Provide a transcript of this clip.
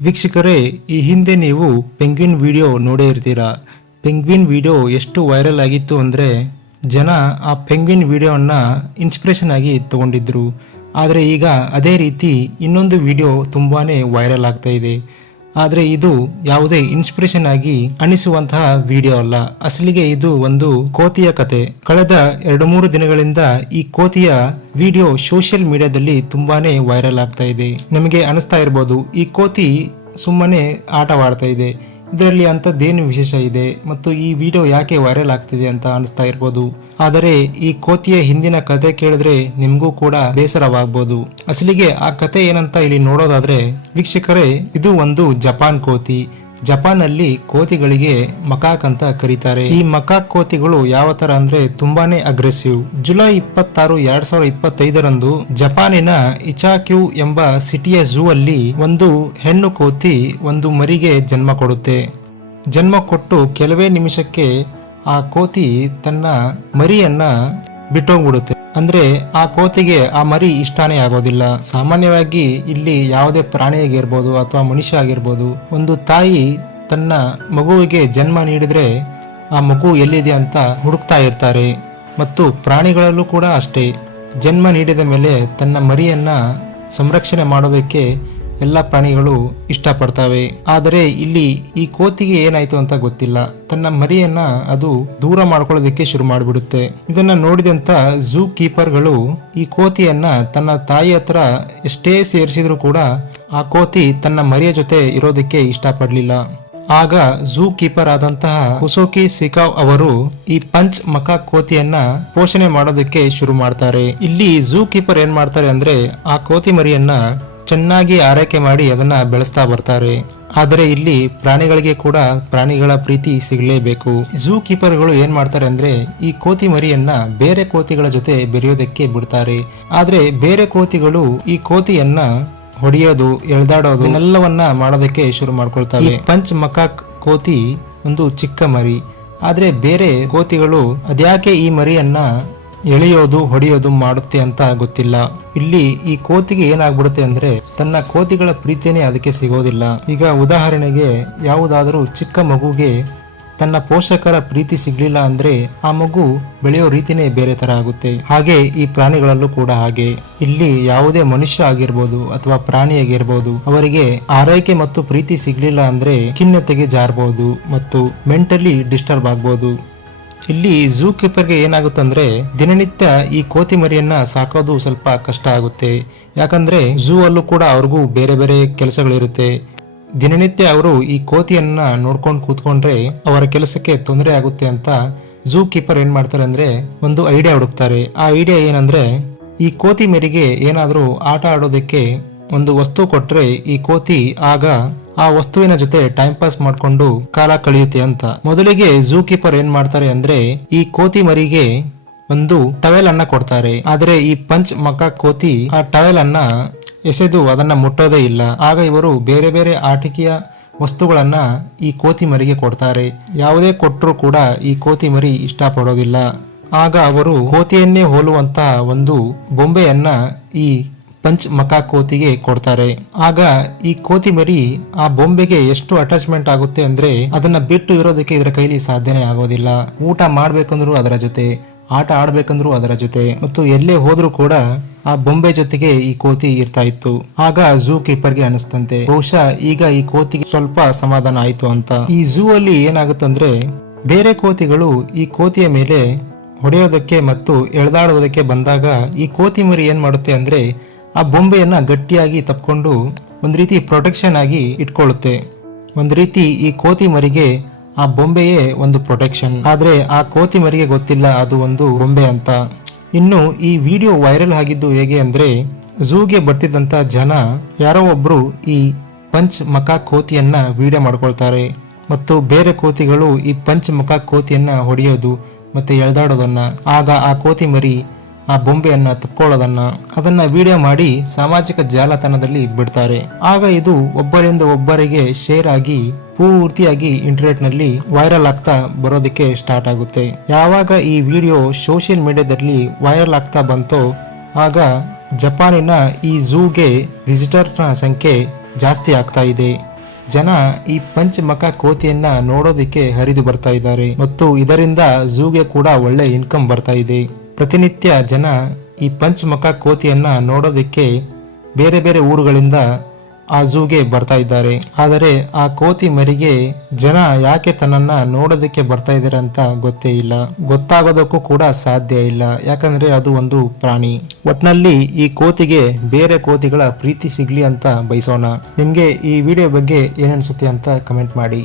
ವೀಕ್ಷಕರೇ, ಈ ಹಿಂದೆ ನೀವು ಪೆಂಗ್ವಿನ್ ವಿಡಿಯೋ ನೋಡೇ ಇರ್ತೀರಾ. ಪೆಂಗ್ವಿನ್ ವಿಡಿಯೋ ಎಷ್ಟು ವೈರಲ್ ಆಗಿತ್ತು ಅಂದರೆ ಜನ ಆ ಪೆಂಗ್ವಿನ್ ವಿಡಿಯೋವನ್ನು ಇನ್ಸ್ಪಿರೇಷನ್ ಆಗಿ ತಗೊಂಡಿದ್ರು. ಆದರೆ ಈಗ ಅದೇ ರೀತಿ ಇನ್ನೊಂದು ವಿಡಿಯೋ ತುಂಬಾ ವೈರಲ್ ಆಗ್ತಾ ಇದೆ. ಆದರೆ ಇದು ಯಾವುದೇ ಇನ್ಸ್ಪಿರೇಷನ್ ಆಗಿ ಅನಿಸುವಂತಹ ವಿಡಿಯೋ ಅಲ್ಲ. ಅಸಲಿಗೆ ಇದು ಒಂದು ಕೋತಿಯ ಕತೆ. ಕಳೆದ 2-3 ದಿನಗಳಿಂದ ಈ ಕೋತಿಯ ವಿಡಿಯೋ ಸೋಷಿಯಲ್ ಮೀಡಿಯಾದಲ್ಲಿ ತುಂಬಾನೇ ವೈರಲ್ ಆಗ್ತಾ ಇದೆ. ನಿಮಗೆ ಅನಿಸ್ತಾ ಇರಬಹುದು, ಈ ಕೋತಿ ಸುಮ್ಮನೆ ಆಟವಾಡ್ತಾ ಇದೆ, ಇದರಲ್ಲಿ ಅಂಥದ್ದೇನು ವಿಶೇಷ ಇದೆ ಮತ್ತು ಈ ವಿಡಿಯೋ ಯಾಕೆ ವೈರಲ್ ಆಗ್ತಿದೆ ಅಂತ ಅನಿಸ್ತಾ ಇರ್ಬೋದು. ಆದರೆ ಈ ಕೋತಿಯ ಹಿಂದಿನ ಕತೆ ಕೇಳಿದ್ರೆ ನಿಮ್ಗೂ ಕೂಡ ಬೇಸರವಾಗಬಹುದು. ಅಸಲಿಗೆ ಆ ಕತೆ ಏನಂತ ಇಲ್ಲಿ ನೋಡೋದಾದ್ರೆ ವೀಕ್ಷಕರೇ, ಇದು ಒಂದು ಜಪಾನ್ ಕೋತಿ. ಜಪಾನ್ ನಲ್ಲಿ ಕೋತಿಗಳಿಗೆ ಮಕಾಕ್ ಅಂತ ಕರೀತಾರೆ. ಈ ಮಕಾಕ್ ಕೋತಿಗಳು ಯಾವ ತರ ಅಂದ್ರೆ ತುಂಬಾನೇ ಅಗ್ರೆಸಿವ್. ಜುಲೈ 26, 2025 ಜಪಾನಿನ ಇಚಾಕ್ಯೂ ಎಂಬ ಸಿಟಿಯ ಝೂ ಅಲ್ಲಿ ಒಂದು ಹೆಣ್ಣು ಕೋತಿ ಒಂದು ಮರಿಗೆ ಜನ್ಮ ಕೊಡುತ್ತೆ. ಜನ್ಮ ಕೊಟ್ಟು ಕೆಲವೇ ನಿಮಿಷಕ್ಕೆ ಆ ಕೋತಿ ತನ್ನ ಮರಿಯನ್ನ ಬಿಟ್ಟೋಗ್ಬಿಡುತ್ತೆ. ಅಂದ್ರೆ ಆ ಕೋತಿಗೆ ಆ ಮರಿ ಇಷ್ಟಾನೇ ಆಗೋದಿಲ್ಲ. ಸಾಮಾನ್ಯವಾಗಿ ಇಲ್ಲಿ ಯಾವುದೇ ಪ್ರಾಣಿ ಆಗಿರ್ಬೋದು ಅಥವಾ ಮನುಷ್ಯ ಆಗಿರ್ಬೋದು, ಒಂದು ತಾಯಿ ತನ್ನ ಮಗುವಿಗೆ ಜನ್ಮ ನೀಡಿದ್ರೆ ಆ ಮಗು ಎಲ್ಲಿದೆ ಅಂತ ಹುಡುಕ್ತಾ ಇರ್ತಾರೆ. ಮತ್ತು ಪ್ರಾಣಿಗಳಲ್ಲೂ ಕೂಡ ಅಷ್ಟೇ, ಜನ್ಮ ನೀಡಿದ ಮೇಲೆ ತನ್ನ ಮರಿಯನ್ನ ಸಂರಕ್ಷಣೆ ಮಾಡೋದಕ್ಕೆ ಎಲ್ಲ ಪ್ರಾಣಿಗಳು ಇಷ್ಟಪಡ್ತವೆ. ಆದರೆ ಇಲ್ಲಿ ಈ ಕೋತಿಗೆ ಏನಾಯ್ತು ಅಂತ ಗೊತ್ತಿಲ್ಲ, ತನ್ನ ಮರಿಯನ್ನ ಅದು ದೂರ ಮಾಡ್ಕೊಳ್ಳೋದಕ್ಕೆ ಶುರು ಮಾಡಿಬಿಡುತ್ತೆ. ಇದನ್ನ ನೋಡಿದಂತ ಝೂ ಕೀಪರ್ಗಳು ಈ ಕೋತಿಯನ್ನ ತನ್ನ ತಾಯಿ ಹತ್ರ ಎಷ್ಟೇ ಸೇರಿಸಿದ್ರು ಕೂಡ ಆ ಕೋತಿ ತನ್ನ ಮರಿಯ ಜೊತೆ ಇರೋದಕ್ಕೆ ಇಷ್ಟಪಡ್ಲಿಲ್ಲ. ಆಗ ಝೂ ಕೀಪರ್ ಆದಂತಹ ಹುಸೋಕಿ ಸಿಕಾವ್ ಅವರು ಈ ಪಂಚ್ ಮಕಾಕ್ ಕೋತಿಯನ್ನ ಪೋಷಣೆ ಮಾಡೋದಕ್ಕೆ ಶುರು ಮಾಡ್ತಾರೆ. ಇಲ್ಲಿ ಝೂ ಕೀಪರ್ ಏನ್ ಮಾಡ್ತಾರೆ ಅಂದ್ರೆ ಆ ಕೋತಿ ಮರಿಯನ್ನ ಚೆನ್ನಾಗಿ ಆರೈಕೆ ಮಾಡಿ ಅದನ್ನ ಬೆಳೆಸ್ತಾ ಬರ್ತಾರೆ. ಆದರೆ ಇಲ್ಲಿ ಪ್ರಾಣಿಗಳಿಗೆ ಕೂಡ ಪ್ರಾಣಿಗಳ ಪ್ರೀತಿ ಸಿಗಲೇಬೇಕು. ಝೂ ಕೀಪರ್ಗಳು ಏನ್ ಮಾಡ್ತಾರೆ ಅಂದ್ರೆ ಈ ಕೋತಿ ಮರಿಯನ್ನ ಬೇರೆ ಕೋತಿಗಳ ಜೊತೆ ಬೆರೆಯೋದಕ್ಕೆ ಬಿಡ್ತಾರೆ. ಆದ್ರೆ ಬೇರೆ ಕೋತಿಗಳು ಈ ಕೋತಿಯನ್ನ ಹೊಡೆಯೋದು, ಎಳ್ದಾಡೋದು ಎಲ್ಲವನ್ನ ಮಾಡೋದಕ್ಕೆ ಶುರು ಮಾಡ್ಕೊಳ್ತವೆ. ಪಂಚ್ ಮಕಾಕ್ ಕೋತಿ ಒಂದು ಚಿಕ್ಕ ಮರಿ, ಆದ್ರೆ ಬೇರೆ ಕೋತಿಗಳು ಅದ್ಯಾಕೆ ಈ ಮರಿಯನ್ನ ಎಳೆಯೋದು ಹೊಡೆಯೋದು ಮಾಡುತ್ತೆ ಅಂತ ಗೊತ್ತಿಲ್ಲ. ಇಲ್ಲಿ ಈ ಕೋತಿಗೆ ಏನಾಗ್ಬಿಡುತ್ತೆ ಅಂದ್ರೆ ತನ್ನ ಕೋತಿಗಳ ಪ್ರೀತಿನೇ ಅದಕ್ಕೆ ಸಿಗೋದಿಲ್ಲ. ಈಗ ಉದಾಹರಣೆಗೆ ಯಾವುದಾದರೂ ಚಿಕ್ಕ ಮಗುಗೆ ತನ್ನ ಪೋಷಕರ ಪ್ರೀತಿ ಸಿಗ್ಲಿಲ್ಲ ಅಂದ್ರೆ ಆ ಮಗು ಬೆಳೆಯೋ ರೀತಿನೇ ಬೇರೆ ತರ ಆಗುತ್ತೆ. ಹಾಗೆ ಈ ಪ್ರಾಣಿಗಳಲ್ಲೂ ಕೂಡ ಹಾಗೆ. ಇಲ್ಲಿ ಯಾವುದೇ ಮನುಷ್ಯ ಆಗಿರ್ಬೋದು ಅಥವಾ ಪ್ರಾಣಿ ಆಗಿರ್ಬೋದು, ಅವರಿಗೆ ಆರೈಕೆ ಮತ್ತು ಪ್ರೀತಿ ಸಿಗ್ಲಿಲ್ಲ ಅಂದ್ರೆ ಖಿನ್ನತೆಗೆ ಜಾರಬಹುದು ಮತ್ತು ಮೆಂಟಲಿ ಡಿಸ್ಟರ್ಬ್ ಆಗ್ಬೋದು. ಇಲ್ಲಿ ಝೂ ಕೀಪರ್ಗೆ ಏನಾಗುತ್ತಂದ್ರೆ ದಿನನಿತ್ಯ ಈ ಕೋತಿ ಮರಿಯನ್ನ ಸಾಕೋದು ಸ್ವಲ್ಪ ಕಷ್ಟ ಆಗುತ್ತೆ. ಯಾಕಂದ್ರೆ ಝೂ ಅಲ್ಲೂ ಕೂಡ ಅವ್ರಿಗೂ ಬೇರೆ ಬೇರೆ ಕೆಲಸಗಳಿರುತ್ತೆ. ದಿನನಿತ್ಯ ಅವರು ಈ ಕೋತಿಯನ್ನ ನೋಡ್ಕೊಂಡು ಕೂತ್ಕೊಂಡ್ರೆ ಅವರ ಕೆಲಸಕ್ಕೆ ತೊಂದರೆ ಆಗುತ್ತೆ ಅಂತ ಝೂ ಕೀಪರ್ ಏನ್ ಮಾಡ್ತಾರೆ ಅಂದ್ರೆ ಒಂದು ಐಡಿಯಾ ಹುಡುಕ್ತಾರೆ. ಆ ಐಡಿಯಾ ಏನಂದ್ರೆ ಈ ಕೋತಿ ಮರಿಗೆ ಏನಾದ್ರೂ ಆಟ ಆಡೋದಕ್ಕೆ ಒಂದು ವಸ್ತು ಕೊಟ್ರೆ ಈ ಕೋತಿ ಆಗ ಆ ವಸ್ತುವಿನ ಜೊತೆ ಟೈಮ್ ಪಾಸ್ ಮಾಡ್ಕೊಂಡು ಕಾಲ ಕಳೆಯುತ್ತೆ ಅಂತ. ಮೊದಲಿಗೆ ಝೂ ಕೀಪರ್ ಏನ್ ಮಾಡ್ತಾರೆ ಅಂದ್ರೆ ಈ ಕೋತಿ ಮರಿಗೆ ಒಂದು ಟವೆಲ್ ಅನ್ನ ಕೊಡ್ತಾರೆ. ಆದ್ರೆ ಈ ಪಂಚ್ ಮಕಾಕ್ ಕೋತಿ ಆ ಟವೆಲ್ ಅನ್ನ ಎಸೆದು ಅದನ್ನ ಮುಟ್ಟೋದೇ ಇಲ್ಲ. ಆಗ ಇವರು ಬೇರೆ ಬೇರೆ ಆಟಿಕೆಯ ವಸ್ತುಗಳನ್ನ ಈ ಕೋತಿ ಮರಿಗೆ ಕೊಡ್ತಾರೆ. ಯಾವುದೇ ಕೊಟ್ಟರು ಕೂಡ ಈ ಕೋತಿ ಮರಿ ಇಷ್ಟಪಡೋದಿಲ್ಲ. ಆಗ ಅವರು ಕೋತಿಯನ್ನೇ ಹೋಲುವಂತ ಒಂದು ಬೊಂಬೆಯನ್ನ ಈ ಪಂಚ್ ಮಕಾಕ್ ಕೋತಿಗೆ ಕೊಡ್ತಾರೆ. ಆಗ ಈ ಕೋತಿ ಮರಿ ಆ ಬೊಂಬೆಗೆ ಎಷ್ಟು ಅಟ್ಯಾಚ್ಮೆಂಟ್ ಆಗುತ್ತೆ ಅಂದ್ರೆ ಅದನ್ನ ಬಿಟ್ಟು ಇರೋದಕ್ಕೆ ಇದರ ಕೈಲಿ ಸಾಧ್ಯನೇ ಆಗೋದಿಲ್ಲ. ಊಟ ಮಾಡ್ಬೇಕಂದ್ರೂ ಅದರ ಜೊತೆ, ಆಟ ಆಡ್ಬೇಕಂದ್ರೂ ಅದರ ಜೊತೆ, ಮತ್ತು ಎಲ್ಲೇ ಹೋದ್ರೂ ಕೂಡ ಆ ಬೊಂಬೆ ಜೊತೆಗೆ ಈ ಕೋತಿ ಇರ್ತಾ ಇತ್ತು. ಆಗ ಝೂ ಕೀಪರ್ಗೆ ಅನಿಸ್ತಂತೆ ಬಹುಶಃ ಈಗ ಈ ಕೋತಿಗೆ ಸ್ವಲ್ಪ ಸಮಾಧಾನ ಆಯ್ತು ಅಂತ. ಈ ಝೂ ಅಲ್ಲಿ ಏನಾಗುತ್ತಂದ್ರೆ ಬೇರೆ ಕೋತಿಗಳು ಈ ಕೋತಿಯ ಮೇಲೆ ಹೊಡೆಯೋದಕ್ಕೆ ಮತ್ತು ಎಳೆದಾಡೋದಕ್ಕೆ ಬಂದಾಗ ಈ ಕೋತಿ ಮರಿ ಏನ್ ಮಾಡುತ್ತೆ ಅಂದ್ರೆ ಆ ಬೊಂಬೆಯನ್ನ ಗಟ್ಟಿಯಾಗಿ ತಪ್ಕೊಂಡು ಒಂದ್ ರೀತಿ ಪ್ರೊಟೆಕ್ಷನ್ ಆಗಿ ಇಟ್ಕೊಳ್ಳುತ್ತೆ. ಒಂದ್ ರೀತಿ ಈ ಕೋತಿ ಮರಿಗೆ ಆ ಬೊಂಬೆಯೇ ಒಂದು ಪ್ರೊಟೆಕ್ಷನ್. ಆದ್ರೆ ಆ ಕೋತಿ ಮರಿಗೆ ಗೊತ್ತಿಲ್ಲ ಅದು ಒಂದು ಬೊಂಬೆ ಅಂತ. ಇನ್ನು ಈ ವಿಡಿಯೋ ವೈರಲ್ ಆಗಿದ್ದು ಹೇಗೆ ಅಂದ್ರೆ ಝೂಗೆ ಬರ್ತಿದ್ದಂತ ಜನ ಯಾರೋ ಒಬ್ರು ಈ ಪಂಚ್ ಮಕಾಕ್ ಕೋತಿಯನ್ನ ವಿಡಿಯೋ ಮಾಡ್ಕೊಳ್ತಾರೆ ಮತ್ತು ಬೇರೆ ಕೋತಿಗಳು ಈ ಪಂಚ್ ಮಕಾಕ್ ಕೋತಿಯನ್ನ ಹೊಡೆಯೋದು ಮತ್ತೆ ಎಳೆದಾಡೋದನ್ನ, ಆಗ ಆ ಕೋತಿ ಮರಿ ಆ ಬೊಂಬೆಯನ್ನ ತಕ್ಕೊಳ್ಳೋದನ್ನ ಅದನ್ನ ವಿಡಿಯೋ ಮಾಡಿ ಸಾಮಾಜಿಕ ಜಾಲತಾಣದಲ್ಲಿ ಬಿಡ್ತಾರೆ. ಆಗ ಇದು ಒಬ್ಬರಿಂದ ಒಬ್ಬರಿಗೆ ಶೇರ್ ಆಗಿ ಪೂರ್ತಿಯಾಗಿ ಇಂಟರ್ನೆಟ್ ನಲ್ಲಿ ವೈರಲ್ ಆಗ್ತಾ ಬರೋದಕ್ಕೆ ಸ್ಟಾರ್ಟ್ ಆಗುತ್ತೆ. ಯಾವಾಗ ಈ ವಿಡಿಯೋ ಸೋಷಿಯಲ್ ಮೀಡಿಯಾದಲ್ಲಿ ವೈರಲ್ ಆಗ್ತಾ ಬಂತೋ ಆಗ ಜಪಾನಿನ ಈ ಝೂಗೆ ವಿಸಿಟರ್ ನ ಸಂಖ್ಯೆ ಜಾಸ್ತಿ ಆಗ್ತಾ ಇದೆ. ಜನ ಈ ಪಂಚಮಖ ಕೋತಿಯನ್ನ ನೋಡೋದಕ್ಕೆ ಹರಿದು ಬರ್ತಾ ಇದ್ದಾರೆ ಮತ್ತು ಇದರಿಂದ ಝೂಗೆ ಕೂಡ ಒಳ್ಳೆ ಇನ್ಕಮ್ ಬರ್ತಾ ಇದೆ. ಪ್ರತಿನಿತ್ಯ ಜನ ಈ ಪಂಚಮಖ ಕೋತಿಯನ್ನ ನೋಡೋದಕ್ಕೆ ಬೇರೆ ಬೇರೆ ಊರುಗಳಿಂದ ಆ ಝೂಗೆ ಬರ್ತಾ ಇದ್ದಾರೆ. ಆದರೆ ಆ ಕೋತಿ ಮರಿಗೆ ಜನ ಯಾಕೆ ತನ್ನನ್ನ ನೋಡೋದಕ್ಕೆ ಬರ್ತಾ ಇದ್ದಾರೆ ಅಂತ ಗೊತ್ತೇ ಇಲ್ಲ, ಗೊತ್ತಾಗೋದಕ್ಕೂ ಕೂಡ ಸಾಧ್ಯ ಇಲ್ಲ. ಯಾಕಂದ್ರೆ ಅದು ಒಂದು ಪ್ರಾಣಿ. ಒಟ್ನಲ್ಲಿ ಈ ಕೋತಿಗೆ ಬೇರೆ ಕೋತಿಗಳ ಪ್ರೀತಿ ಸಿಗ್ಲಿ ಅಂತ ಬಯಸೋಣ. ನಿಮ್ಗೆ ಈ ವಿಡಿಯೋ ಬಗ್ಗೆ ಏನನ್ಸುತ್ತೆ ಅಂತ ಕಮೆಂಟ್ ಮಾಡಿ.